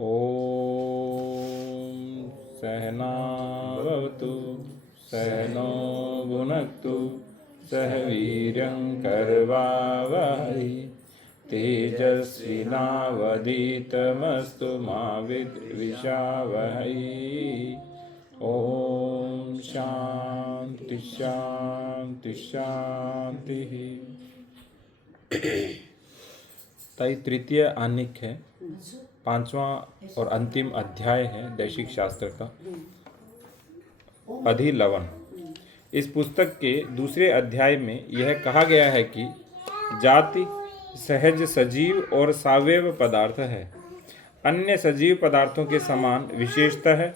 ॐ सहनावतु सहनो भुनक्तु सह वीर्यं करवावहै तेजस्विनावधीतमस्तु मा विद्विषावहै। ॐ शांति शांति शांति। ताई तृतीय आनिक है, 5वां और अंतिम अध्याय है दैशिक शास्त्र का, अधिलवन। इस पुस्तक के दूसरे अध्याय में यह कहा गया है कि जाति सहज सजीव और सावयव पदार्थ है। अन्य सजीव पदार्थों के समान विशेषतः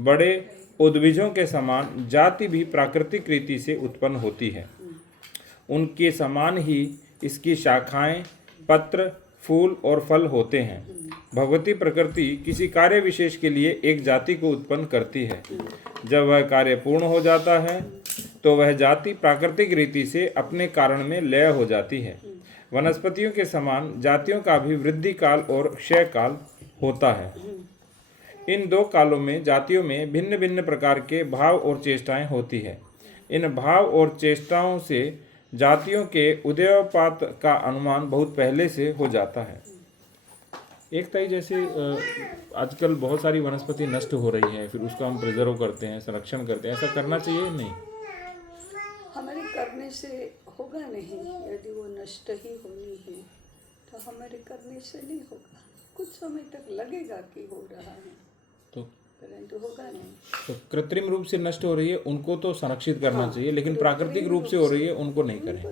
बड़े उद्भिजों के समान जाति भी प्राकृतिक रीति से उत्पन्न होती है। उनके समान ही इसकी शाखाएं, पत्र, फूल और फल होते हैं। भगवती प्रकृति किसी कार्य विशेष के लिए एक जाति को उत्पन्न करती है। जब वह कार्य पूर्ण हो जाता है तो वह जाति प्राकृतिक रीति से अपने कारण में लय हो जाती है। वनस्पतियों के समान जातियों का भी वृद्धि काल और क्षय काल होता है। इन दो कालों में जातियों में भिन्न भिन्न प्रकार के भाव और चेष्टाएं होती है। इन भाव और चेष्टाओं से जातियों के उदयोपात का अनुमान बहुत पहले से हो जाता है। एक ताई जैसे आजकल बहुत सारी वनस्पति नष्ट हो रही है, फिर उसका हम प्रिजर्व करते हैं, संरक्षण करते हैं, ऐसा करना चाहिए नहीं? हमारे करने से होगा नहीं। यदि वो नष्ट ही होनी है तो हमारे करने से नहीं होगा। कुछ समय तक लगेगा कि हो रहा है तो परंतु होगा नहीं। तो कृत्रिम रूप से नष्ट हो रही है उनको तो संरक्षित करना चाहिए, लेकिन प्राकृतिक रूप से हो रही है उनको नहीं करें।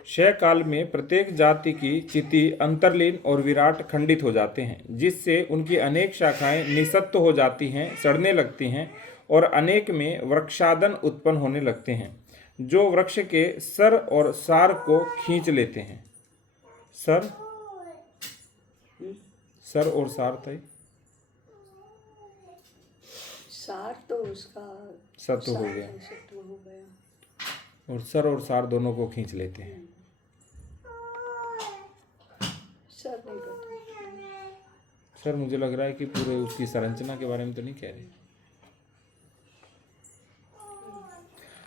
क्षय काल में प्रत्येक जाति की चिति, अंतर्लीन और विराट खंडित हो जाते हैं, जिससे उनकी अनेक शाखाएं निसत्व हो जाती हैं, सड़ने लगती हैं और अनेक में वृक्षादन उत्पन्न होने लगते हैं, जो वृक्ष के सर और सार को खींच लेते हैं। सर और सार था, सार तो उसका सत्व हो गया और सर और सार दोनों को खींच लेते हैं। सर नहीं पता। सर मुझे लग रहा है कि पूरे उसकी संरचना के बारे में तो नहीं कह रहे।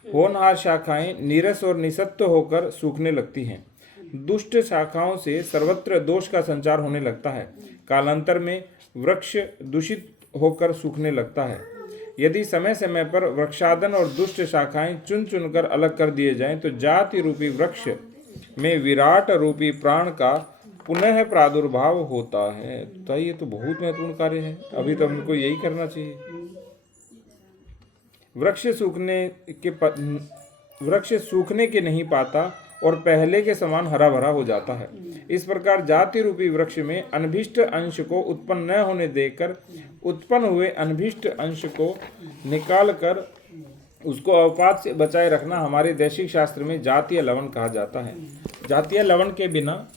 होनहार शाखाएं नीरस और निसत्व होकर सूखने लगती हैं। दुष्ट शाखाओं से सर्वत्र दोष का संचार होने लगता है। कालांतर में वृक्ष दूषित होकर सूखने लगता है। यदि समय समय पर वृक्षादन और दुष्ट शाखाएं चुन चुनकर अलग कर दिए जाएं तो जाति रूपी वृक्ष में विराट रूपी प्राण का पुनः प्रादुर्भाव होता है। तो ये तो बहुत महत्वपूर्ण कार्य है, अभी तो हमको यही करना चाहिए। वृक्ष सूखने के नहीं पाता और पहले के समान हरा भरा हो जाता है। इस प्रकार जाति रूपी वृक्ष में अनभिष्ट अंश को उत्पन्न न होने देकर उत्पन्न हुए अनभिष्ट अंश को निकालकर उसको अवपात से बचाए रखना हमारे दैशिक शास्त्र में जातीय लवण कहा जाता है। जातीय लवण के बिना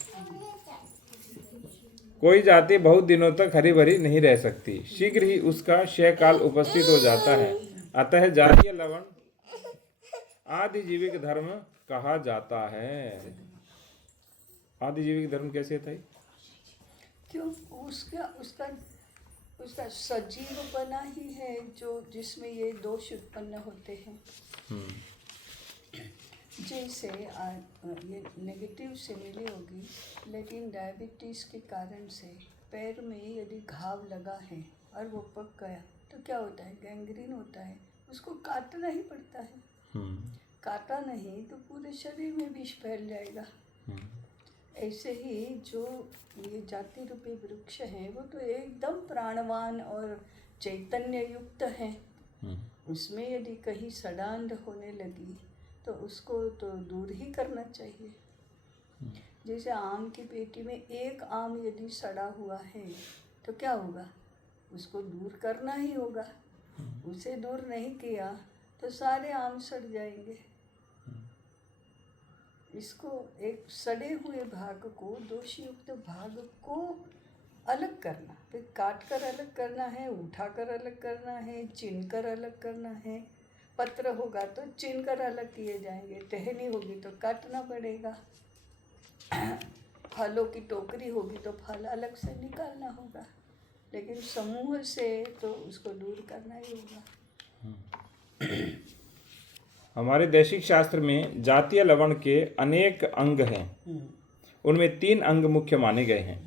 कोई जाति बहुत दिनों तक हरी भरी नहीं रह सकती। शीघ्र ही उसका क्षय काल उपस्थित हो जाता है। अतः जातीय लवण आदिजीविक धर्म कहा जाता है। आदिजीविक धर्म कैसे था? क्यों? उसका सजीव बना ही है जो जिसमें ये दोष उत्पन्न होते हैं। जैसे ये नेगेटिव से मिली होगी, लेकिन डायबिटीज़ के कारण से पैर में यदि घाव लगा है और वो पक गया तो क्या होता है? गैंग्रीन होता है। उसको काटना ही पड़ता है। काटा नहीं तो पूरे शरीर में विष फैल जाएगा। ऐसे ही जो ये जाति रूपी वृक्ष है वो तो एकदम प्राणवान और चैतन्य युक्त है। उसमें यदि कहीं सड़ांध होने लगी तो उसको तो दूर ही करना चाहिए। जैसे आम की पेटी में एक आम यदि सड़ा हुआ है तो क्या होगा? उसको दूर करना ही होगा। उसे दूर नहीं किया तो सारे आम सड़ जाएंगे। इसको एक सड़े हुए भाग को, दोषयुक्त भाग को अलग करना, फिर काट कर अलग करना है, उठा कर अलग करना है, चिन कर अलग करना है। पत्र होगा तो चिन कर अलग किए जाएंगे, टहनी होगी तो काटना पड़ेगा। फलों की टोकरी होगी तो फल अलग से निकालना होगा, लेकिन समूह से तो उसको दूर करना ही होगा। हमारे दैशिक शास्त्र में जातीय लवण के अनेक अंग हैं। उनमें 3 अंग मुख्य माने गए हैं: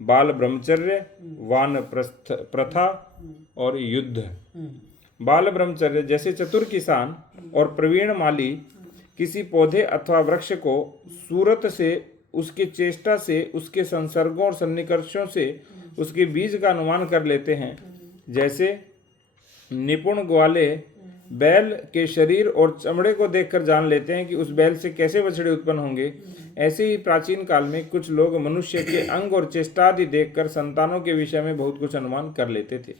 बाल ब्रह्मचर्य, वानप्रस्थ प्रथा और युद्ध। बाल ब्रह्मचर्य जैसे चतुर किसान और प्रवीण माली किसी पौधे अथवा वृक्ष को सूरत से, उसकी चेष्टा से, उसके संसर्गों और सन्निकर्षों से उसके बीज का अनुमान कर लेते हैं। जैसे निपुण ग्वाले बैल के शरीर और चमड़े को देखकर जान लेते हैं कि उस बैल से कैसे बछड़े उत्पन्न होंगे, ऐसे ही प्राचीन काल में कुछ लोग मनुष्य के अंग और चेष्टा आदि देखकर संतानों के विषय में बहुत कुछ अनुमान कर लेते थे।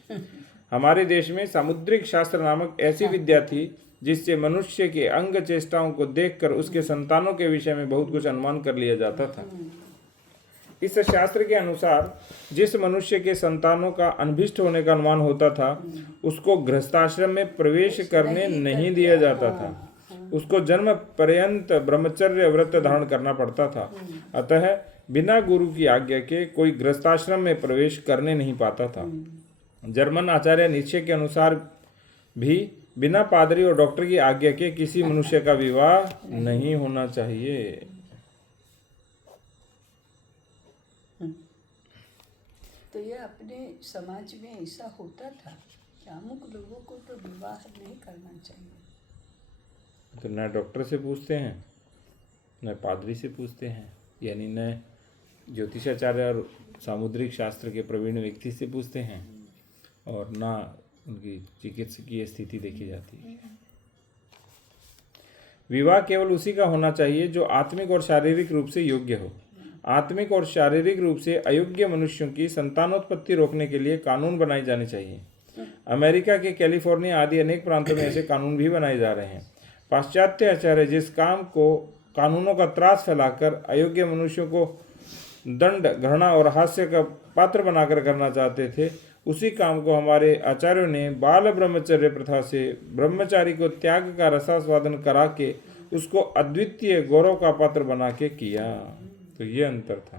हमारे देश में सामुद्रिक शास्त्र नामक ऐसी विद्या थी जिससे मनुष्य के अंग चेष्टाओं को देखकर उसके संतानों के विषय में बहुत कुछ अनुमान कर लिया जाता था। इस शास्त्र के अनुसार जिस मनुष्य के संतानों का अनभिष्ट होने का अनुमान होता था उसको गृहस्थाश्रम में प्रवेश करने नहीं दिया जाता था। उसको जन्म पर्यंत ब्रह्मचर्य व्रत धारण करना पड़ता था। अतः बिना गुरु की आज्ञा के कोई गृहस्थाश्रम में प्रवेश करने नहीं पाता था। जर्मन आचार्य नीत्शे के अनुसार भी बिना पादरी और डॉक्टर की आज्ञा के किसी मनुष्य का विवाह नहीं होना चाहिए। तो ये अपने समाज में ऐसा होता था कि अमुक लोगों को तो विवाह नहीं करना चाहिए। तो न डॉक्टर से पूछते हैं, न पादरी से पूछते हैं, यानी न ज्योतिषाचार्य और सामुद्रिक शास्त्र के प्रवीण व्यक्ति से पूछते हैं, और ना उनकी चिकित्सकीय स्थिति देखी जाती है। विवाह केवल उसी का होना चाहिए जो आत्मिक और शारीरिक रूप से योग्य हो। आत्मिक और शारीरिक रूप से अयोग्य मनुष्यों की संतानोत्पत्ति रोकने के लिए कानून बनाए जाने चाहिए। अमेरिका के कैलिफोर्निया आदि अनेक प्रांतों में ऐसे कानून भी बनाए जा रहे हैं। पाश्चात्य आचार्य जिस काम को कानूनों का त्रास फैलाकर अयोग्य मनुष्यों को दंड, घृणा और हास्य का पात्र बनाकर करना चाहते थे, उसी काम को हमारे आचार्यों ने बाल ब्रह्मचर्य प्रथा से ब्रह्मचारी को त्याग का रसास्वादन करा के उसको अद्वितीय गौरव का पात्र बना के किया। तो ये अंतर था,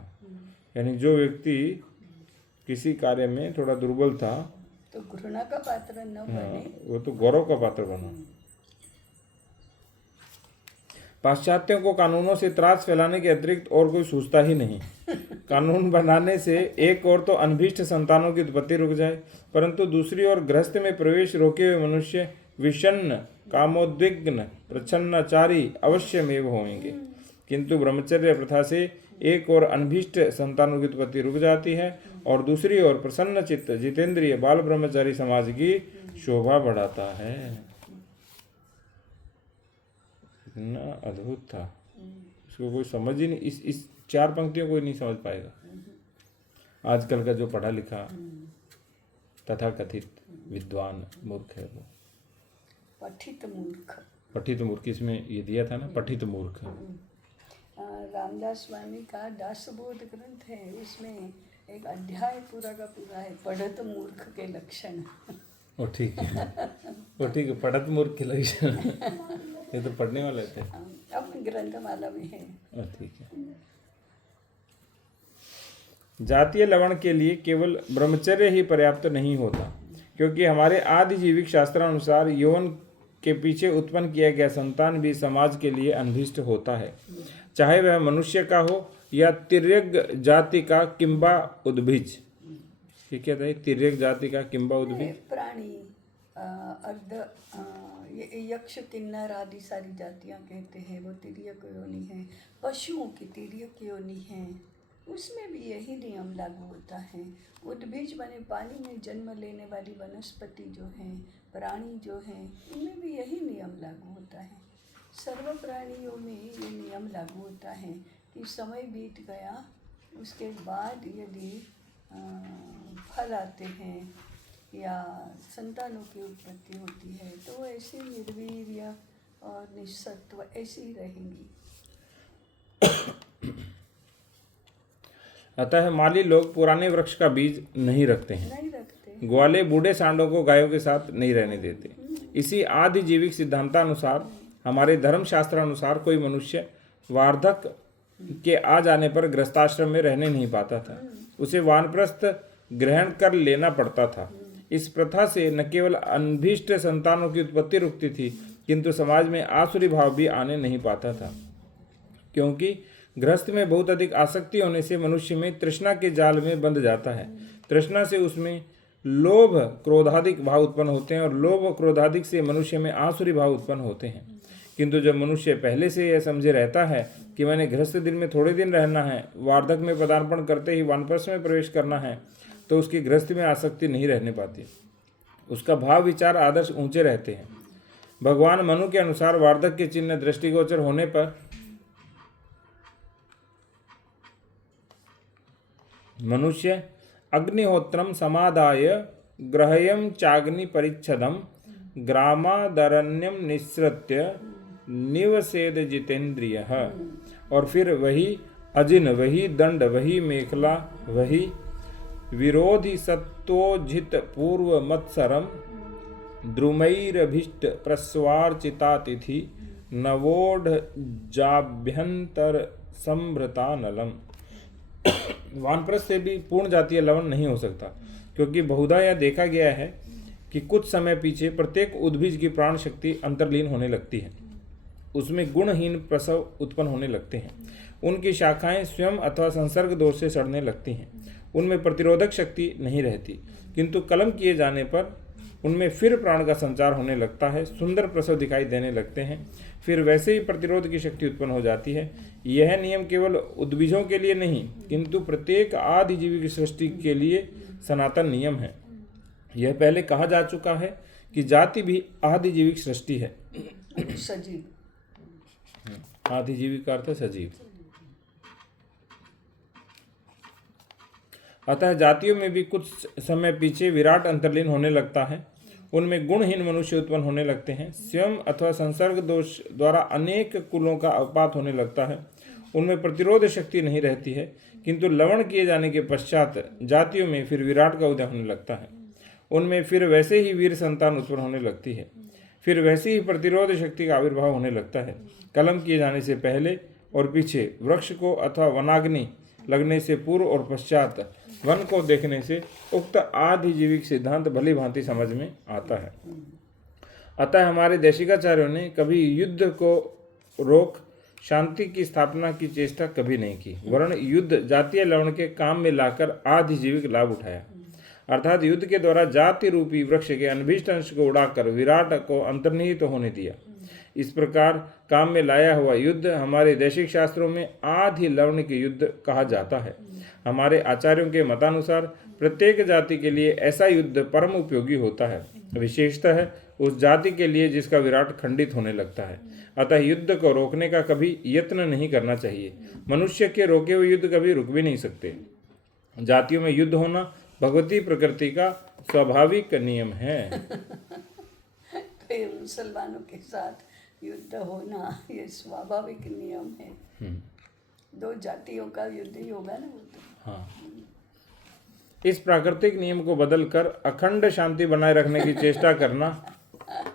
यानी जो व्यक्ति किसी कार्य में थोड़ा दुर्बल था तो घृणा का पात्र न बने, वो तो गौरव का पात्र बना। पाश्चात्यों को कानूनों से त्रास फैलाने के अतिरिक्त और कोई सूझता ही नहीं। कानून बनाने से एक और तो अनभिष्ट संतानों की उत्पत्ति रुक जाए, परंतु दूसरी ओर गृहस्थ में प्रवेश रोके हुए मनुष्य विषन्न, कामोद्विग्न, प्रच्छन्नचारी अवश्यमेव होंगे। किंतु ब्रह्मचर्य प्रथा से एक और अनभिष्ट संतानों की उत्पत्ति रुक जाती है और दूसरी ओर प्रसन्न चित्त जितेंद्रिय बाल ब्रह्मचारी समाज की शोभा बढ़ाता है। इतना अद्भुत था, इसको कोई समझ ही नहीं, इस 4 पंक्तियों को नहीं समझ पाएगा। आजकल का जो पढ़ा लिखा तथा कथित विद्वान मूर्ख है वो पठित मूर्ख, इसमें ये दिया था ना, पठित मूर्ख। रामदास स्वामी का दासबोध ग्रंथ है, उसमें एक अध्याय पूरा का पूरा है पढ़त मूर्ख के लक्षण। वो ठीक है, वो ठीक है, पढ़त मूर्ख के लक्षण। ये तो पढ़ने वाले थे, अपनी ग्रंथमाला में है। ठीक है। जातीय लवण के लिए केवल ब्रह्मचर्य ही पर्याप्त नहीं होता, क्योंकि हमारे आदि जीविक शास्त्रानुसार यौवन के पीछे उत्पन्न किया गया संतान भी समाज के लिए अनभिष्ट होता है, चाहे वह मनुष्य का हो या तिर्यक जाति का किंबा उद्भिज। ठीक है, तिर्यक जाति का किंबा उद्भिज प्राणी अर्ध ये यक्ष किन्नर आदि सारी जातियां कहते हैं, वो तिर्यक योनि है। पशुओं की तिर्यक योनि है, उसमें भी यही नियम लागू होता है। उद्भिज बने पानी में जन्म लेने वाली वनस्पति जो हैं, प्राणी जो हैं, उनमें भी यही नियम लागू होता है। सर्व प्राणियों में ये नियम लागू होता है कि समय बीत गया, उसके बाद यदि फल आते हैं या संतानों की उत्पत्ति होती है तो वो ऐसे निर्वीर्य और निस्सत्व ऐसे ही रहेंगी। अतः माली लोग पुराने वृक्ष का बीज नहीं रखते हैं, नहीं रखते। ग्वाले बूढ़े सांडों को गायों के साथ नहीं रहने देते। इसी आदि जीविक सिद्धांतानुसार हमारे धर्म शास्त्रानुसार कोई मनुष्य वार्धक के आ जाने पर गृहस्थाश्रम में रहने नहीं पाता था। उसे वानप्रस्थ ग्रहण कर लेना पड़ता था। इस प्रथा से न केवल अनभिष्ट संतानों की उत्पत्ति रुकती थी, किंतु समाज में आसुरी भाव भी आने नहीं पाता था, क्योंकि गृहस्थ में बहुत अधिक आसक्ति होने से मनुष्य में तृष्णा के जाल में बंध जाता है। तृष्णा से उसमें लोभ क्रोधाधिक भाव उत्पन्न होते हैं और लोभ क्रोधाधिक से मनुष्य में आसुरी भाव उत्पन्न होते हैं। किंतु जब मनुष्य पहले से यह समझे रहता है कि मैंने गृहस्थ दिन में थोड़े दिन रहना है, वार्धक में पदार्पण करते ही वानप्रस्थ में प्रवेश करना है, तो उसकी गृहस्थ में आसक्ति नहीं रहने पाती। उसका भाव विचार आदर्श ऊंचे रहते हैं। भगवान मनु के अनुसार वार्धक के चिन्ह दृष्टिगोचर होने पर मनुष्य अग्निहोत्रम समादाय ग्रहयम चाग्नि परिच्छदम ग्रामादरण्यम निस्सृत्य निवसेद जितेंद्रिय, और फिर वही अजिन, वही दंड, वही मेखला, वही विरोधि सत्वोजित पूर्व मत्सरम द्रुमैरभीष्ट प्रस्वार्चितातिथि नवोढ़ जाभ्यंतर संभृतानलम। वानप्रस्थ से भी पूर्ण जातीय लवण नहीं हो सकता, क्योंकि बहुधा यह देखा गया है कि कुछ समय पीछे प्रत्येक उद्भिज की प्राण शक्ति अंतर्लीन होने लगती है। उसमें गुणहीन प्रसव उत्पन्न होने लगते हैं। उनकी शाखाएं स्वयं अथवा संसर्ग दोष से सड़ने लगती हैं। उनमें प्रतिरोधक शक्ति नहीं रहती, किंतु कलम किए जाने पर उनमें फिर प्राण का संचार होने लगता है, सुंदर प्रसव दिखाई देने लगते हैं, फिर वैसे ही प्रतिरोध की शक्ति उत्पन्न हो जाती है। यह नियम केवल उद्भिजों के लिए नहीं, किंतु प्रत्येक आदिजीवी की सृष्टि के लिए सनातन नियम है। यह पहले कहा जा चुका है कि जाति भी आदिजीविक सृष्टि है। सजीव, आदिजीवी का अर्थ है सजीव। अतः जातियों में भी कुछ समय पीछे विराट अंतर्लीन होने लगता है। उनमें गुणहीन मनुष्य उत्पन्न होने लगते हैं। स्वयं अथवा संसर्ग दोष द्वारा अनेक कुलों का अपपात होने लगता है। उनमें प्रतिरोध शक्ति नहीं रहती है, किंतु लवण किए जाने के पश्चात जातियों में फिर विराट का उदय होने लगता है। उनमें फिर वैसे ही वीर संतान उत्पन्न होने लगती है, फिर वैसे ही प्रतिरोध शक्ति का आविर्भाव होने लगता है। कलम किए जाने से पहले और पीछे, वृक्ष को अथवा वनाग्नि लगने से पूर्व और पश्चात, वन को देखने से उक्त आदिजीविक सिद्धांत भली भांति समझ में आता है। अतः हमारे देशिकाचार्यों ने कभी युद्ध को रोक शांति की स्थापना की चेष्टा कभी नहीं की, वरन युद्ध जातीय लवण के काम में लाकर आदिजीविक लाभ उठाया। अर्थात युद्ध के द्वारा जाति रूपी वृक्ष के अनभिष्ट अंश को उड़ाकर विराट को अंतर्निहित होने दिया। इस प्रकार काम में लाया हुआ युद्ध हमारे दैशिक शास्त्रों में आदि लवण के युद्ध कहा जाता है। हमारे आचार्यों के मतानुसार प्रत्येक जाति के लिए ऐसा युद्ध परम उपयोगी होता है, विशेषतः उस जाति के लिए जिसका विराट खंडित होने लगता है। अतः युद्ध को रोकने का कभी यत्न नहीं करना चाहिए। मनुष्य के रोके हुए युद्ध कभी रुक भी नहीं सकते। जातियों में युद्ध होना भगवती प्रकृति का स्वाभाविक नियम है। तो ये मुसलमानों के साथ युद्ध होना ये स्वाभाविक नियम है। दो जातियों का युद्ध ही होगा ना। हाँ, इस प्राकृतिक नियम को बदलकर अखंड शांति बनाए रखने की चेष्टा करना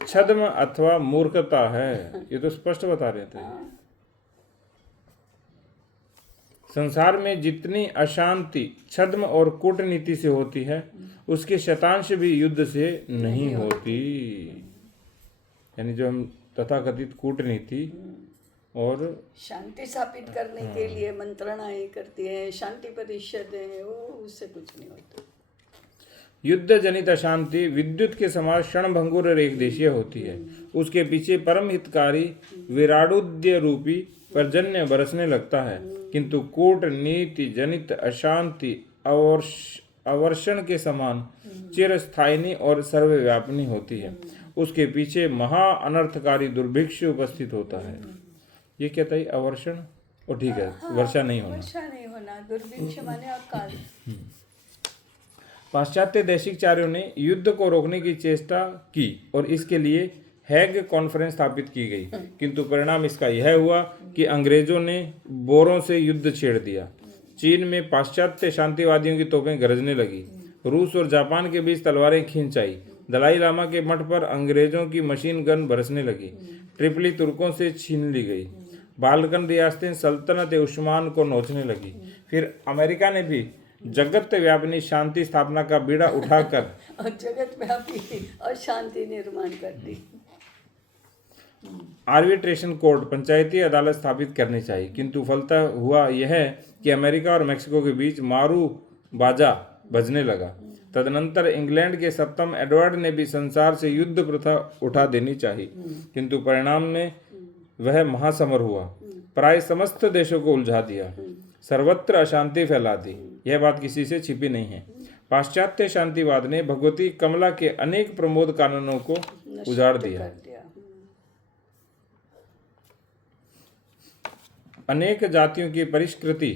छद्म अथवा मूर्खता है। ये तो स्पष्ट बता रहे थे। संसार में जितनी अशांति छद्म और कूटनीति से होती है, उसकी शतांश भी युद्ध से नहीं होती। यानी जो हम तथाकथित कूटनीति और शांति स्थापित करने के लिए मंत्रणाएं करती है, शांति परिषद है, वो उससे कुछ नहीं होता। युद्ध जनित अशांति विद्युत के समान क्षणभंगुर और एक देशीय होती है। उसके पीछे परम हितकारी विराडुद्य रूपी पर्जन्य बरसने लगता है, किंतु कूटनीति जनित अशांति अवर्षण के समान चिरस्थायिनी और सर्वव्यापिनी होती है। उसके पीछे महा अनर्थकारी दुर्भिक्ष उपस्थित होता है। ये कहता है अवर्षण, और ठीक है, वर्षा नहीं होना, वर्षा नहीं होना, दुर्भिक्ष माने अकाल। पाश्चात्य देशिकाचार्यों ने युद्ध को रोकने की चेष्टा की और इसके लिए हैग कॉन्फ्रेंस स्थापित की गई, किंतु परिणाम इसका यह हुआ कि अंग्रेजों ने बोरों से युद्ध छेड़ दिया। चीन में पाश्चात्य शांतिवादियों की तोपें गरजने लगी। रूस और जापान के बीच तलवारें खींच आई। दलाई लामा के मठ पर अंग्रेजों की मशीन गन बरसने लगी। ट्रिपली तुर्कों से छीन ली गई। बाल्कन रियासतें सल्तनत उस्मान को नोचने लगी। फिर अमेरिका ने भी जगत व्यापिनी शांति स्थापना का बीड़ा उठाकर और जगत व्यापी और शांति निर्माण कर दी। आर्बिट्रेशन कोर्ट पंचायती अदालत स्थापित करनी चाहिए, किंतु फलतः हुआ यह कि अमेरिका और मेक्सिको के बीच मारू बाजा बजने लगा। तदनंतर इंग्लैंड के 7वें एडवर्ड ने भी संसार से युद्ध प्रथा उठा देनी चाहिए, किंतु परिणाम में वह महासमर हुआ, प्राय समस्त देशों को उलझा दिया, सर्वत्र अशांति फैला दी। यह बात किसी से छिपी नहीं है। पाश्चात्य शांतिवाद ने भगवती कमला के अनेक प्रमोद कानूनों को उजाड़ दिया, अनेक जातियों की परिष्कृति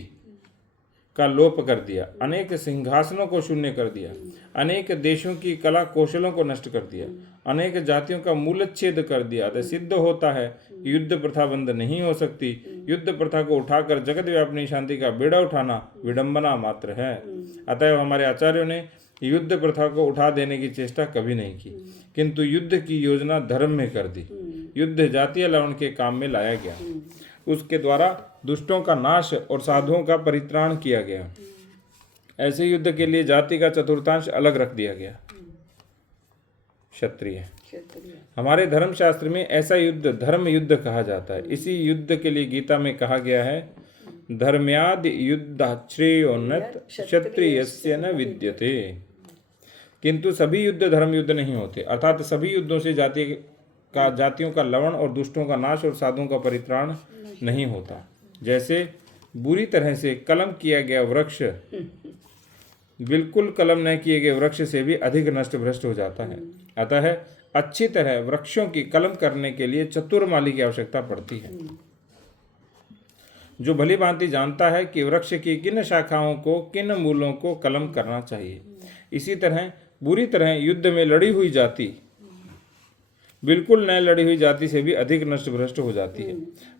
का लोप कर दिया, अनेक सिंहासनों को शून्य कर दिया, अनेक देशों की कला कौशलों को नष्ट कर दिया, अनेक जातियों का मूलच्छेद कर दिया। तो सिद्ध होता है कि युद्ध प्रथा बंद नहीं हो सकती। युद्ध प्रथा को उठाकर जगत व्यापिनी शांति का बेड़ा उठाना विडंबना मात्र है। अतएव हमारे आचार्यों ने युद्ध प्रथा को उठा देने की चेष्टा कभी नहीं की, किंतु युद्ध की योजना धर्म में कर दी। युद्ध जातीय लवण के काम में लाया गया, उसके द्वारा दुष्टों का नाश और साधुओं का परित्राण किया गया। ऐसे युद्ध के लिए जाति का चतुर्थांश अलग रख दिया गया, क्षत्रिय। हमारे धर्मशास्त्र में ऐसा युद्ध धर्म युद्ध कहा जाता है। इसी युद्ध के लिए गीता में कहा गया है, धर्म्यादि युद्धाश्रेयोन्नत क्षत्रियस्य न विद्यते। किंतु सभी युद्ध धर्म युद्ध नहीं होते, अर्थात सभी युद्धों से जातियों का लवण और दुष्टों का नाश और साधुओं का परित्राण नहीं होता। जैसे बुरी तरह से कलम किया गया वृक्ष बिल्कुल कलम न किए गए वृक्ष से भी अधिक नष्ट भ्रष्ट हो जाता है। अतः अच्छी तरह वृक्षों की कलम करने के लिए चतुर माली की आवश्यकता पड़ती है, जो भली भांति जानता है कि वृक्ष की किन शाखाओं को किन मूलों को कलम करना चाहिए। इसी तरह बुरी तरह युद्ध में लड़ी हुई जाति बिल्कुल न लड़ी हुई जाति से भी अधिक नष्ट भ्रष्ट हो जाती है।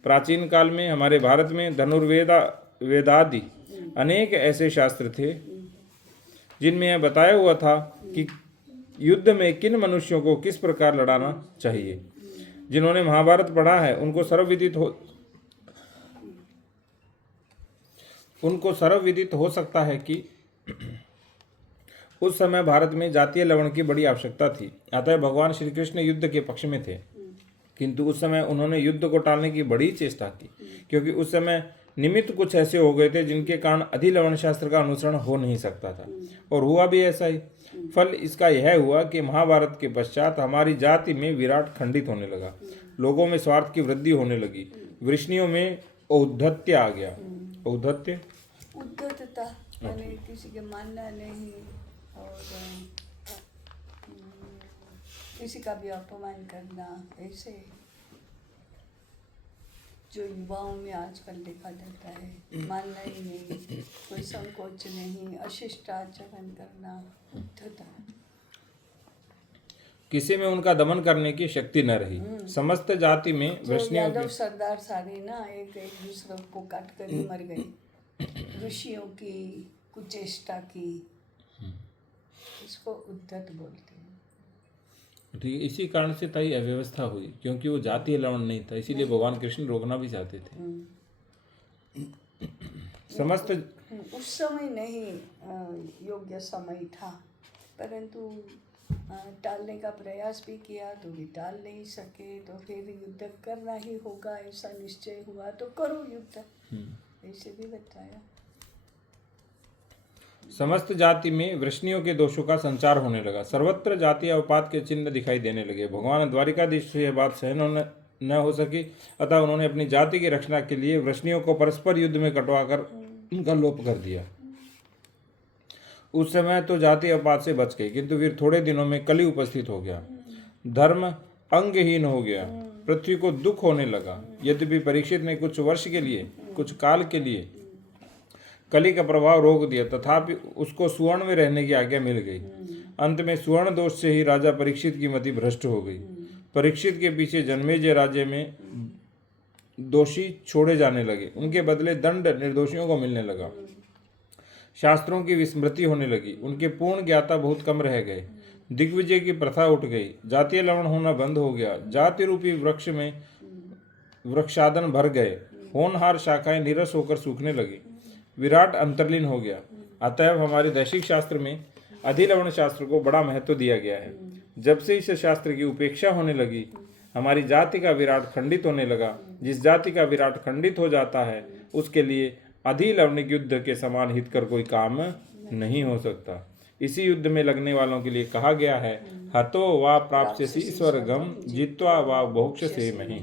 प्राचीन काल में हमारे भारत में धनुर्वेदादि अनेक ऐसे शास्त्र थे जिनमें यह बताया हुआ था कि युद्ध में किन मनुष्यों को किस प्रकार लड़ाना चाहिए। जिन्होंने महाभारत पढ़ा है उनको सर्वविदित हो सकता है कि उस समय भारत में जातीय लवण की बड़ी आवश्यकता थी। अतः भगवान श्री कृष्ण युद्ध के पक्ष में थे, किंतु उस समय उन्होंने युद्ध को टालने की बड़ी चेष्टा की, क्योंकि उस समय निमित्त कुछ ऐसे हो गए थे जिनके कारण अधिलवण शास्त्र का अनुसरण हो नहीं सकता था, और हुआ भी ऐसा ही। फल इसका यह हुआ कि महाभारत के पश्चात हमारी जाति में विराट खंडित होने लगा, लोगों में स्वार्थ की वृद्धि होने लगी, वृष्णियों में औद्धत्य आ गया। औद्धत्य उद्धतता यानी किसी के मानना नहीं और किसी का भी अपमान करना, ऐसे जो युवाओं में आजकल देखा जाता है। मानना ही नहीं, कोई संकोच नहीं, अशिष्टाचरण करना, उद्धता। किसी में उनका दमन करने की शक्ति न रही। समस्त जाति में वृष्णियों यादव सरदार सारे ना एक दूसरे को काट कर ही मर गए, ऋषियों की कुचेष्टा की, इसको उद्धत बोलते हैं। ठीक है, इसी कारण से ताई अव्यवस्था हुई, क्योंकि वो जातीय लवण नहीं था, इसीलिए भगवान कृष्ण रोकना भी चाहते थे। समस्त उस समय नहीं योग्य समय था, परंतु टालने का प्रयास भी किया तो भी टाल नहीं सके, तो फिर युद्ध करना ही होगा, ऐसा निश्चय हुआ तो करो युद्ध, ऐसे भी बताया। समस्त जाति में वृष्णियों के दोषों का संचार होने लगा, सर्वत्र जातीय अवपात के चिन्ह दिखाई देने लगे। भगवान द्वारिकाधीश से यह बात सहन न हो सकी, अतः उन्होंने अपनी जाति की रक्षा के लिए वृष्णियों को परस्पर युद्ध में कटवाकर उनका लोप कर दिया। उस समय तो जाति अवपात से बच गई, किंतु फिर थोड़े दिनों में कली उपस्थित हो गया, धर्म अंगहीन हो गया, पृथ्वी को दुख होने लगा। यद्यपि परीक्षित ने कुछ वर्ष के लिए, कुछ काल के लिए कली का प्रभाव रोक दिया, तथापि उसको सुवर्ण में रहने की आज्ञा मिल गई। अंत में सुवर्ण दोष से ही राजा परीक्षित की मति भ्रष्ट हो गई। परीक्षित के पीछे जन्मेजय राज्य में दोषी छोड़े जाने लगे, उनके बदले दंड निर्दोषियों को मिलने लगा। शास्त्रों की विस्मृति होने लगी, उनके पूर्ण ज्ञाता बहुत कम रह गए। दिग्विजय की प्रथा उठ गई, जातीय लवण होना बंद हो गया, जाति रूपी वृक्ष में वृक्षादन भर गए, होनहार शाखाएं नीरस होकर सूखने लगी, विराट अंतर्लीन हो गया। अतएव हमारे दैशिक शास्त्र में अधिलवण शास्त्र को बड़ा महत्व दिया गया है। जब से इस शास्त्र की उपेक्षा होने लगी, हमारी जाति का विराट खंडित होने लगा। जिस जाति का विराट खंडित हो जाता है, उसके लिए अधिलवणिक युद्ध के समान हितकर कोई काम नहीं हो सकता। इसी युद्ध में लगने वालों के लिए कहा गया है, हतो वा प्राप्स्यसि स्वर्गम जित्वा वा भोक्ष्यसे महि।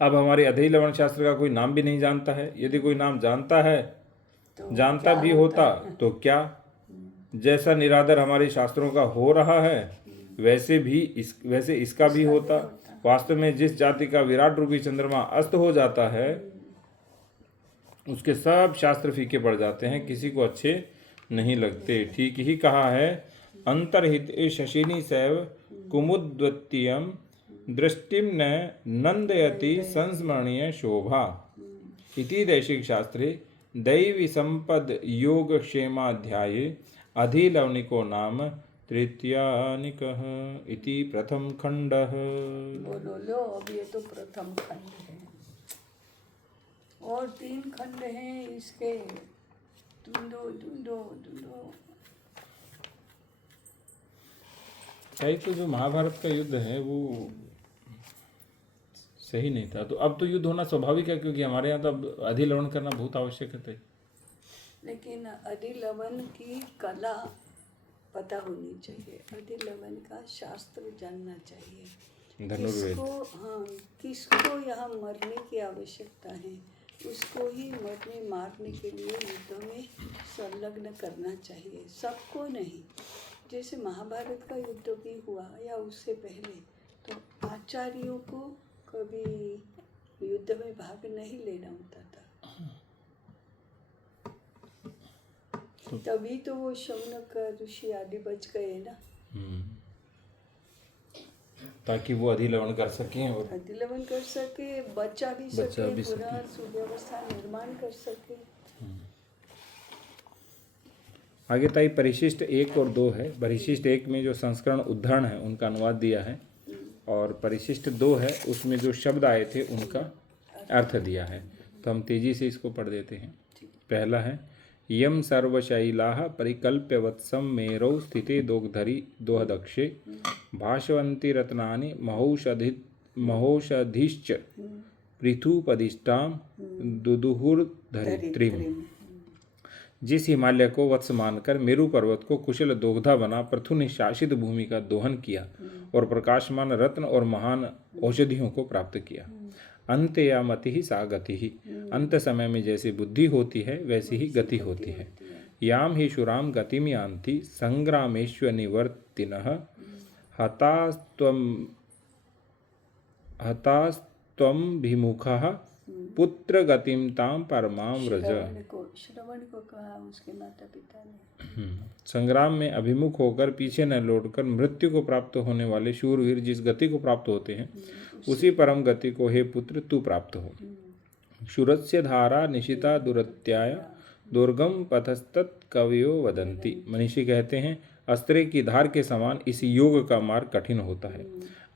अब हमारे अधिलवण शास्त्र का कोई नाम भी नहीं जानता है। यदि कोई नाम जानता है, जानता भी होता तो क्या? जैसा निरादर हमारे शास्त्रों का हो रहा है, वैसे इसका भी होता। वास्तव में जिस जाति का विराट रूपी चंद्रमा अस्त हो जाता है, उसके सब शास्त्र फीके पड़ जाते हैं, किसी को अच्छे नहीं लगते। ठीक ही कहा है, अंतर्हित शशिनी सैव कुमुद्वतीयम दृष्टिम न नंदयति संस्मरणीय शोभा इति दैशिक शास्त्रे दैवी संपद योग क्षेमाध्याये अधिलवणिको नाम तृतीयानिकः इति प्रथम खंडः। बोलो लो, अब ये तो प्रथम खंड है और 3 खंड हैं इसके। ढूंढो। तो जो महाभारत का युद्ध है वो सही नहीं था। तो अब तो युद्ध होना स्वाभाविक है, क्योंकि हमारे यहाँ तो अब अधिलवण करना बहुत आवश्यक है। लेकिन अधिलवन की कला पता होनी चाहिए, अधिलवन का शास्त्र जानना चाहिए। किसको यहाँ मरने की आवश्यकता है, उसको ही मरने मारने के लिए युद्ध में संलग्न करना चाहिए, सबको नहीं। जैसे महाभारत का युद्ध भी हुआ या उससे पहले, तो आचार्यों को कभी युद्ध में भाग नहीं लेना होता था। तभी तो वो शौनक ऋषि आदि बच गए ना, ताकि वो अधिलवण कर सकें और अधिलवन कर सके, बचा भी सके, पूरा सुव्यवस्था निर्माण कर सके। आगे ताई परिशिष्ट 1 और 2 है। परिशिष्ट 1 में जो संस्करण उद्धरण है उनका अनुवाद दिया है, और परिशिष्ट 2 है उसमें जो शब्द आए थे उनका अर्थ दिया है। तो हम तेजी से इसको पढ़ देते हैं। पहला है, यम सर्वशैलाः परिकल्प्य वत्सं मेरौ स्थिते दोग्धरी दोहदक्षे भाषवन्ति रत्नानि महोषधिश्च पृथुपदिष्टां दुदुहुर्धरित्रीम्। जिस हिमालय को वत्स मानकर मेरु पर्वत को कुशल दोग्धा बना पृथु ने शासित भूमि का दोहन किया और प्रकाशमान रत्न और महान औषधियों को प्राप्त किया। अंत या मति ही सा गति ही। अंत समय में जैसी बुद्धि होती है वैसी ही गति होती है। याम ही शुराम गतिम यान्ति संग्रामेश्व निवर्तिनः हतास्त्वं विमुखः पुत्र गतिम ताम परमाम व्रज। श्रवण को कहा उसके माता पिता ने। संग्राम में अभिमुख होकर पीछे न लौटकर मृत्यु को प्राप्त होने वाले शूरवीर जिस गति को प्राप्त होते हैं, उसी परम गति को हे पुत्र तू प्राप्त हो। शूरस्य धारा निशिता दुरत्याय दुर्गम पथस्तत् कवयो वदन्ति। मनीषी कहते हैं, अस्त्रे की धार के समान इस योग का मार्ग कठिन होता है।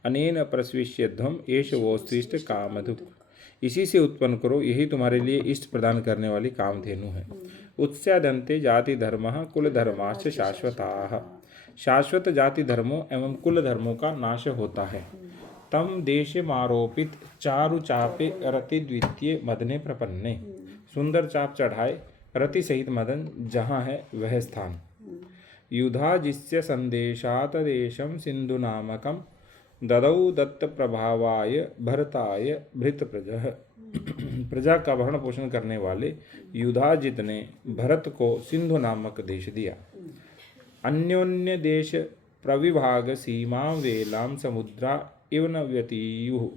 अनेन प्रस्विष्यध्वम एष वोस्त्विष्ट कामधुक्। इसी से उत्पन्न करो, यही तुम्हारे लिए इष्ट प्रदान करने वाली कामधेनु है। उत्स्यादन्ते जाति धर्मः कुल धर्माश्च शाश्वताः। शाश्वत जाति धर्मों एवं कुल धर्मों का नाश होता है। तम देशमारोपित चारु चापे रति द्वितीय मदने प्रपन्ने। सुंदर चाप चढ़ाए रति सहित मदन जहाँ है वह स्थान। युधा जिस्य संदेशात देशम सिंधु नामकम ददौ दत्त प्रभावाय भरताय भृत प्रजः। प्रजा का भरण पोषण करने वाले युधाजित ने भरत को सिंधु नामक देश दिया। अन्योन्य देश प्रविभाग सीमां वेलां समुद्रा इव न व्यतीयुः।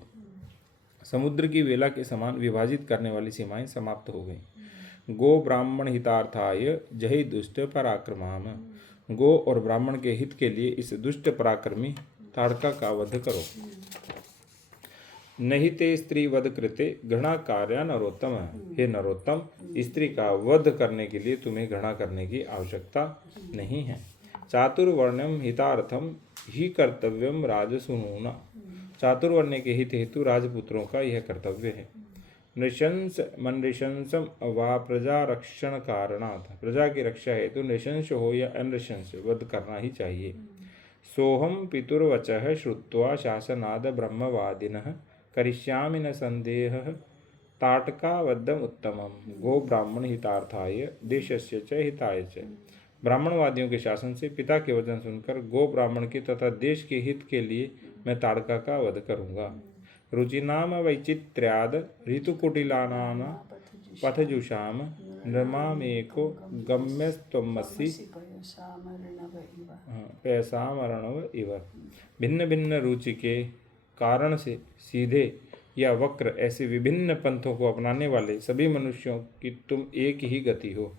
समुद्र की वेला के समान विभाजित करने वाली सीमाएं समाप्त हो गईं। गो ब्राह्मण हितार्थाय जहि दुष्ट पराक्रमाम। गो और ब्राह्मण के हित के लिए इस दुष्ट पराक्रमी ताड़का का वध करो। नहीं ते स्त्री वध कृते घृणा कार्या नरोत्तम। हे नरोत्तम, स्त्री का वध करने के लिए तुम्हें घृणा करने की आवश्यकता नहीं है। चातुर्वर्ण्यम हितार्थम ही कर्तव्यम राजसूनुना। चातुर्वर्ण के हित हेतु राजपुत्रों का यह कर्तव्य है। नृशंस मनृशंसम वा प्रजा रक्षण कारणात्, प्रजा की रक्षा हेतु नृशंस हो या अनृशंस वध करना ही चाहिए। सोहम पितुर्वचः श्रुत्वा शासनाद ब्रह्मवादिनः करिष्यामि न संदेहः ताटकावद्धम उत्तमम गो ब्राह्मण हितार्थाय देशस्य च हिताय च। ब्राह्मणवादियों के शासन से पिता के वचन सुनकर गो ब्राह्मण के तथा देश के हित के लिए मैं ताड़का का वध करूँगा। रुचिनाम वैचित्र्याद ऋतुकुटिलानाम पथजुषाम नृमामेको गम्यस्त्वमसि पैसामरणव इव। भिन्न भिन्न रुचि के कारण से सीधे या वक्र ऐसे विभिन्न पंथों को अपनाने वाले सभी मनुष्यों की तुम एक ही गति हो।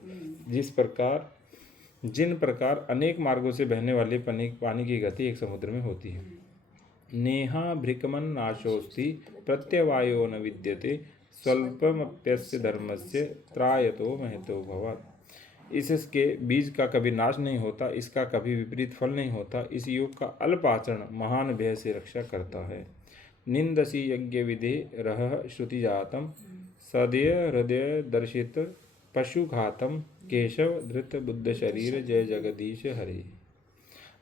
जिन प्रकार अनेक मार्गों से बहने वाले पानी की गति एक समुद्र में होती है। नेहा भृकमन नाशोस्ति प्रत्यवायो न विद्यते स्वल्पमप्यस्य धर्मस्य त्रायतो महतो भवात्। इसके बीज का कभी नाश नहीं होता, इसका कभी विपरीत फल नहीं होता। इस योग का अल्प आचरण महान भय से रक्षा करता है। निंदसी यज्ञ विधे रह श्रुति जातम सदय हृदय दर्शित पशुघातम केशव धृत बुद्ध शरीर जय जगदीश हरे।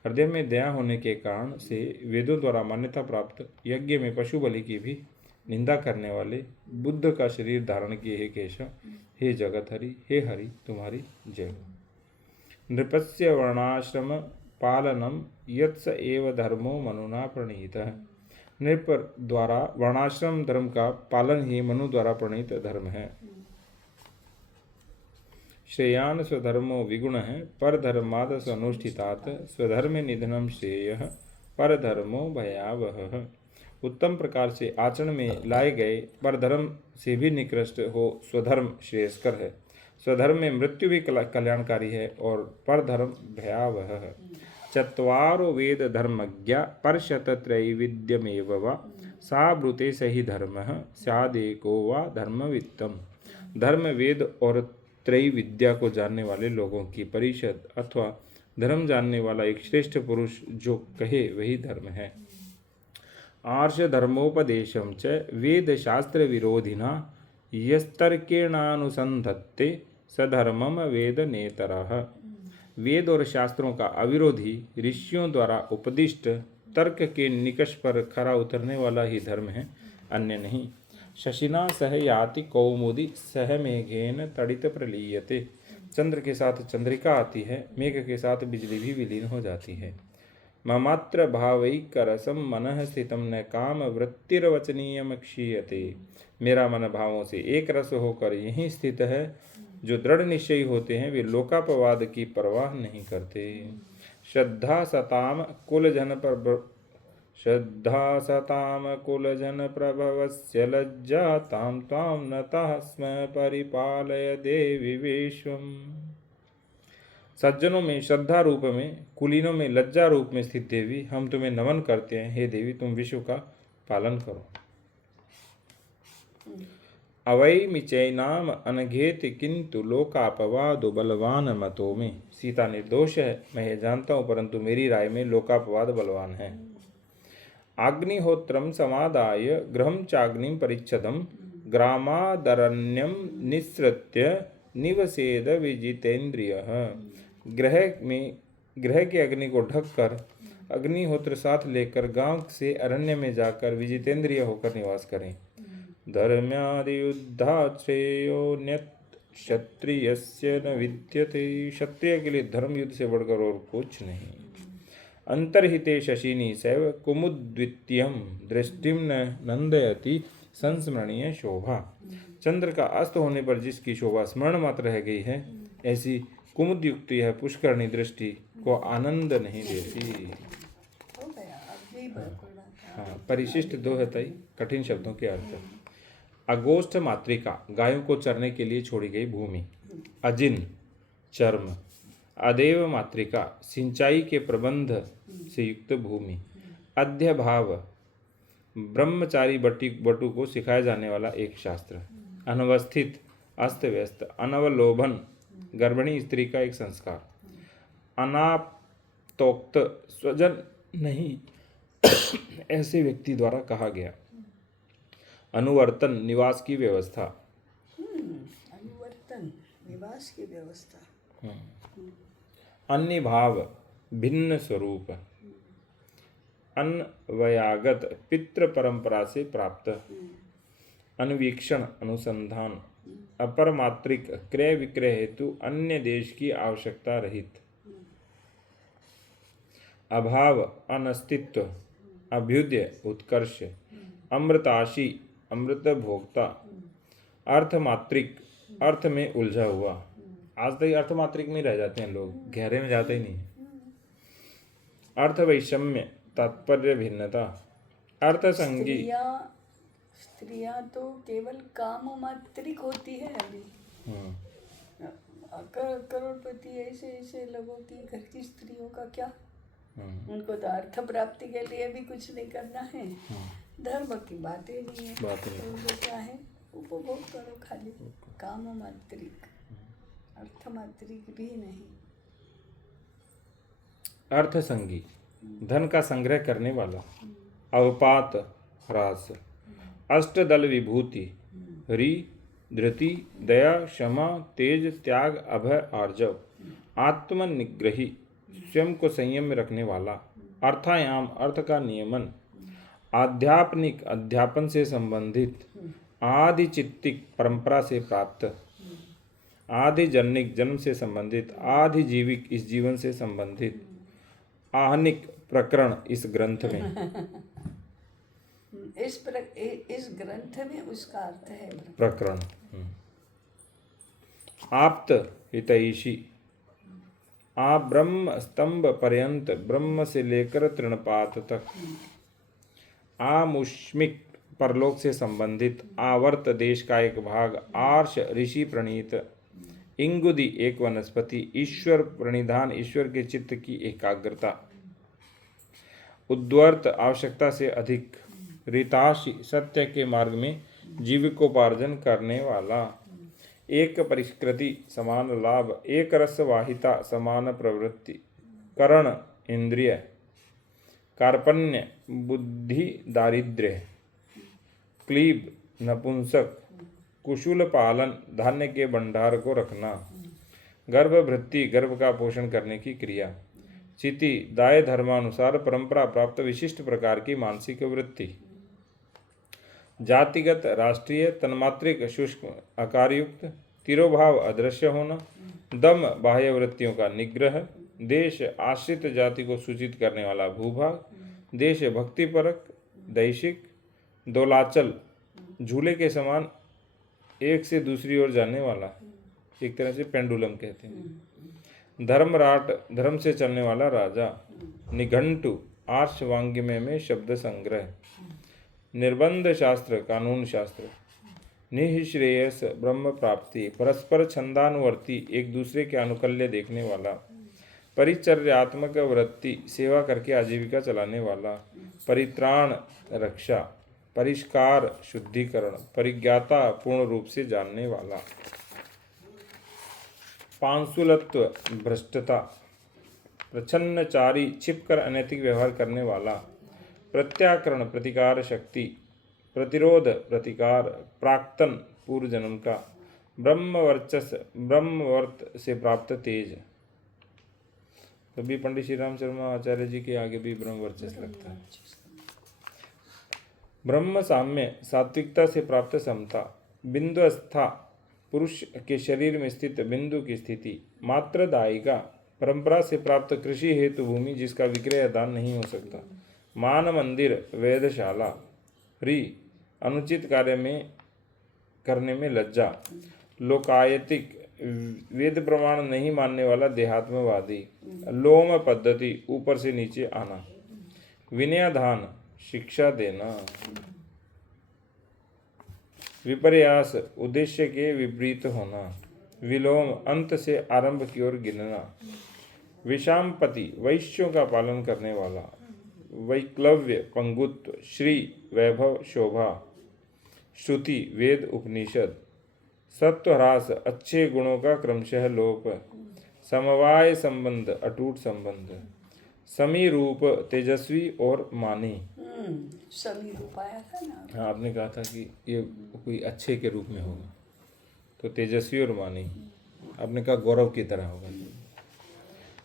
हृदय में दया होने के कारण से वेदों द्वारा मान्यता प्राप्त यज्ञ में पशु बलि की भी निंदा करने वाले बुद्ध का शरीर धारण किए हे केशव, हे जगत हरि, हे हरि तुम्हारी जय। नृपस्य वर्णाश्रम पालनम यत्स एव धर्मो मनुना प्रणीतः। नृप द्वारा वर्णाश्रम धर्म का पालन ही मनु द्वारा प्रणीत धर्म है। श्रेयान स्वधर्मो विगुण है पर धर्माद स्वनुष्ठितात स्वधर्म निधनम श्रेय पर धर्मो भयावह। उत्तम प्रकार से आचरण में लाए गए पर धर्म से भी निकृष्ट हो स्वधर्म श्रेयस्कर है। स्वधर्म में मृत्यु भी कल्याणकारी है और पर धर्म भयावह है। चत्वारो वेद धर्मज्ञा परशतत्रैविध्यमेव वा साब्रूते सही धर्मः स्यादेको वा धर्मवित्तम। धर्म वेद और त्रैविद्या को जानने वाले लोगों की परिषद अथवा धर्म जानने वाला एक श्रेष्ठ पुरुष जो कहे वही धर्म है। आर्ष धर्मोपदेशम च वेद शास्त्र विरोधिना यस्तर्केणानुसंधत्ते सधर्मम वेद नेतरः। वेद और शास्त्रों का अविरोधी ऋषियों द्वारा उपदिष्ट तर्क के निकष पर खरा उतरने वाला ही धर्म है, अन्य नहीं। शशिना सह याति कौमुदी सह मेघेन तड़ित प्रलीयते। चंद्र के साथ चंद्रिका आती है, मेघ के साथ बिजली भी विलीन हो जाती है। ममात्र भावैकरसम मनः स्थितम न काम वृत्तिर्वचनीयम क्षीयते। मेरा मन भावों से एक रस होकर यहीं स्थित है। जो दृढ़ निश्चयी होते हैं वे लोकापवाद की परवाह नहीं करते। श्रद्धा सताम कुलजन प्रभवस्य लज्जा ताम ताम नतः स्म परिपालय देवी विश्वम। सज्जनों में श्रद्धा रूप में, कुलीनों में लज्जा रूप में स्थित देवी, हम तुम्हें नमन करते हैं। हे देवी, तुम विश्व का पालन करो। अवै मिचैनाम अनघेति किंतु लोकापवादो बलवान मतो में। सीता निर्दोष है, मैं ये जानता हूँ, परंतु मेरी राय में लोकापवाद बलवान है। अग्निहोत्रम समादाय गृहं चाग्निं परिच्छदं ग्रामादरण्यं निस्सृत्य निवसेद विजितेन्द्रियः। ग्रह के अग्नि को ढककर अग्निहोत्र साथ लेकर गांव से अरण्य में जाकर विजितेंद्रिय होकर निवास करें। धर्म्यादि युद्धात् श्रेयोन्यत् क्षत्रियस्य न विद्यते। क्षत्रिय के लिए धर्म युद्ध से बढ़कर और कुछ नहीं। अंतर्हिते शशिनी सैव कुमुद्वितीयं दृष्टिम न नंदयति संस्मरणीय शोभा। चंद्र का अस्त होने पर जिसकी शोभा स्मरण मात्र रह गई है, ऐसी कुमुदयुक्त यह पुष्करणी दृष्टि को आनंद नहीं देती। हाँ, परिशिष्ट 2 है तई कठिन शब्दों के अर्थ। अगोष्ठ मातृका, गायों को चरने के लिए छोड़ी गई भूमि। अजिन, चर्म। अदेव मातृका, सिंचाई के प्रबंध से युक्त भूमि। अध्यभाव, ब्रह्मचारी बटु को सिखाया जाने वाला एक शास्त्र। अनवस्थित, अस्त व्यस्त। अनवलोभन, गर्भिणी स्त्री का एक संस्कार। अनाप्तोक्त, स्वजन नहीं ऐसे व्यक्ति द्वारा कहा गया। अनुवर्तन निवास की व्यवस्था। अनुवर्तन निवास की व्यवस्था। अन्य भाव भिन्न स्वरूप, अन्वयागत पितृ परंपरा से प्राप्त, अन्वीक्षण अनुसंधान, अपरमात्रिक क्रय विक्रय हेतु अन्य देश की आवश्यकता रहित, अभाव अनस्तित्व, अभ्युदय उत्कर्ष, अमृताशी अमृत भोक्ता, अर्थमात्रिक अर्थ में उलझा हुआ। आज तक अर्थमात्रिक में रह जाते हैं लोग, गहरे में जाते ही नहीं। अर्थ वैषम्य तात्पर्य भिन्नता, अर्थ संगी। स्त्रियां तो केवल काम मात्रिक होती है अभी। करोड़पति ऐसे ऐसे लोगों की घर की स्त्रियों का क्या, उनको तो अर्थ प्राप्ति के लिए भी कुछ नहीं करना है, धर्म की बातें नहीं है, तो उनको क्या है, उपभोग करो खाली, काम मात्रिक, अर्थ मात्रिक भी नहीं। अर्थ संगी धन का संग्रह करने वाला, अवपात ह्रास, अष्टदल विभूति, री धृति दया क्षमा तेज त्याग अभय आर्जव, आत्मनिग्रही स्वयं को संयम में रखने वाला, अर्थायाम अर्थ का नियमन, आध्यात्मिक अध्यापन से संबंधित, आदि चित्तिक परंपरा से प्राप्त, आदि जन्निक जन्म से संबंधित, आदि जीविक इस जीवन से संबंधित, आहनिक प्रकरण इस ग्रंथ में। इस ग्रंथ में उसका अर्थ है प्रकरण। आप्त हितैषी, आ ब्रह्म स्तंभ पर्यंत, ब्रह्म से लेकर तृणपात तक, आमुष्मिक परलोक से संबंधित, आवर्त देश का एक भाग, आर्ष ऋषि प्रणीत, इंगुदी एक वनस्पति, ईश्वर प्रणिधान ईश्वर के चित्त की एकाग्रता, उद्वर्त आवश्यकता से अधिक, रिताशी सत्य के मार्ग में जीविकोपार्जन करने वाला, एक परिष्कृति समान लाभ, एक रस वाहिता समान प्रवृत्ति, करण इंद्रिय, कार्पण्य बुद्धि दारिद्र्य, क्लीब नपुंसक, कुशल पालन धान्य के भंडार को रखना, गर्भभृत्ति गर्भ का पोषण करने की क्रिया, चिति दाय धर्मानुसार परंपरा प्राप्त विशिष्ट प्रकार की मानसिक वृत्ति, जातिगत राष्ट्रीय तन्मात्रिक शुष्क आकारयुक्त, तिरोभाव अदृश्य होना, दम बाह्य वृत्तियों का निग्रह, देश आश्रित जाति को सूचित करने वाला भूभाग, देश भक्तिपरक दैशिक, दोलाचल झूले के समान एक से दूसरी ओर जाने वाला, एक तरह से पेंडुलम कहते हैं, धर्मराट धर्म से चलने वाला राजा, निघंटु आर्ष वांग्मय में शब्द संग्रह, निर्बंध शास्त्र कानून शास्त्र, निःश्रेयस ब्रह्म प्राप्ति, परस्पर छंदानुवर्ती एक दूसरे के अनुकल्य देखने वाला, परिचर्यात्मक वृत्ति सेवा करके आजीविका चलाने वाला, परित्राण रक्षा, परिष्कार शुद्धिकरण, परिज्ञाता पूर्ण रूप से जानने वाला, पांसुलत्व भ्रष्टता, प्रच्छन्नचारी छिपकर अनैतिक व्यवहार करने वाला, प्रत्याकरण प्रतिकार शक्ति, प्रतिरोध प्रतिकार, प्राक्तन पूर्व जन्म का, ब्रह्मवर्चस ब्रह्मवर्त से प्राप्त तेज। तभी पंडित श्री राम शर्मा आचार्य जी के आगे भी ब्रह्मवर्चस लगता है। ब्रह्म साम्य सात्विकता से प्राप्त समता, बिंदुस्था पुरुष के शरीर में स्थित बिंदु की स्थिति, मात्र दायिका परंपरा से प्राप्त कृषि हेतु भूमि जिसका विक्रय दान नहीं हो सकता, मान मंदिर वेदशाला, री अनुचित कार्य में करने में लज्जा, लोकायतिक वेद प्रमाण नहीं मानने वाला देहात्मवादी, लोम पद्धति ऊपर से नीचे आना, विनयाधान शिक्षा देना, विपर्यास उद्देश्य के विपरीत होना, विलोम अंत से आरंभ की ओर गिनना, विषामपति वैश्यों का पालन करने वाला, वैक्लव्य पंगुत्व, श्री वैभव शोभा, श्रुति वेद उपनिषद, सत्वह्रास अच्छे गुणों का क्रमशः लोप, समवाय संबंध अटूट संबंध, समीरूप तेजस्वी और मानी, समीर उपाया था ना। हाँ, आपने कहा था कि ये कोई अच्छे के रूप में होगा, तो तेजस्वी और मानी, आपने कहा गौरव की तरह होगा।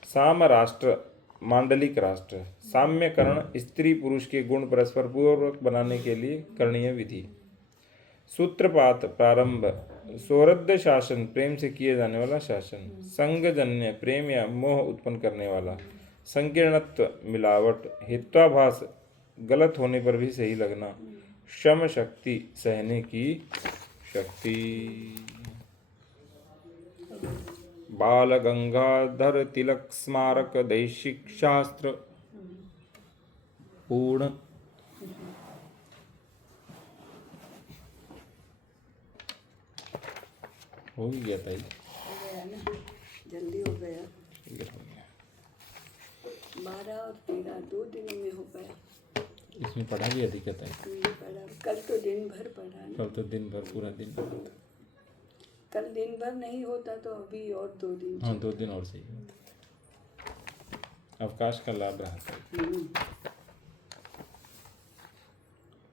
साम राष्ट्र, मांडलिक राष्ट्र, साम्यकरण, स्त्री पुरुष के गुण परस्पर पूर्वक बनाने के लिए करणीय विधि। सूत्रपात, प्रारंभ, सौहृद शासन, प्रेम से किए जाने वाला शासन। संगजन्य, प्रेम या मोह उत्पन्न करने वाला। संकीर्णत्व, मिलावट। हित्वाभास, गलत होने पर भी सही लगना। क्षम शक्ति, सहने की शक्ति। बाल गंगाधर तिलक स्मारक दैशिक शास्त्र पूर्ण। हो ही गया था ये। हो गया ना, जल्दी हो गया। ये हो गया। 12 और 13 2 दिनों में हो गया। इसमें पढ़ा भी अधिकता है। पढ़ा, कल तो दिन भर पढ़ा ना। कल तो दिन भर, पूरा दिन पढ़ा था। कल दिन भर नहीं होता तो अभी और 2 दिन। हाँ, 2 दिन और सही होता। अवकाश का लाभ रहा था।